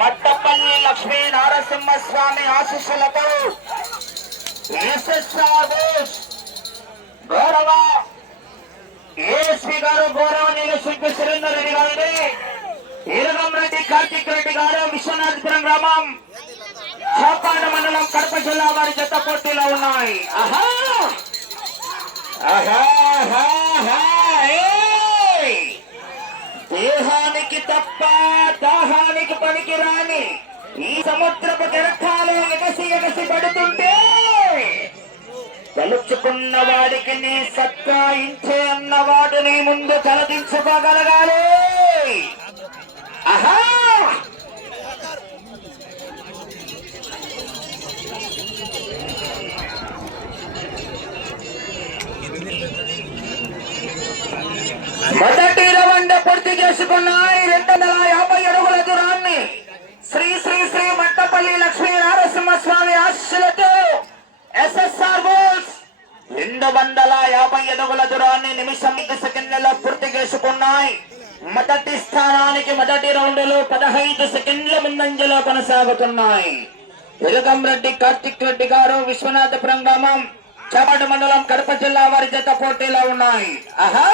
మట్టపల్లి లక్ష్మీ నరసింహస్వామి ఆశీస్సులతో గౌరవ ఏఎస్పీ గారు గౌరవనీయులు శిల్పి సురేందర్ రెడ్డి గారిని ఇరగంరెడ్డి కార్తిక్ రెడ్డి గారు విశ్వనాథపురం గ్రామం చాపాడ మండలం కడప జిల్లా వారి జత పోటీలో ఉన్నాయి. దేహానికి తప్ప దాహానికి పనికి రాని ఈ సముద్రపు కెరటాలు ఎగసి పడుతుంటే తలుచుకున్న వాడికి నీ సత్తా ఇంచే అన్నవాడు నీ ముందు తలదించుకోగలగాలి. ఆహా మొదటి రౌండ్ పూర్తి చేసుకున్నాయి. 250 అడుగుల దూరాన్ని శ్రీ శ్రీ శ్రీ మట్టపల్లి లక్ష్మీ నరసింహస్వామి ఆశీస్సులతో ఎస్ఎస్ఆర్ బోల్స్ 250 అడుగుల దూరాన్ని నిమిషం 5 సెకండ్లలో పూర్తి చేసుకున్నాయి. మొదటి స్థానానికి మొదటి రౌండ్ లో 15 సెకండ్ల ముందంజలో కొనసాగుతున్నాయి. ఇరగంరెడ్డి కార్తిక్ రెడ్డి గారు విశ్వనాథపురం గ్రామం చాపాడ మండలం కడప జిల్లా వారి జత పోటీలో ఉన్నాయి. ఆహా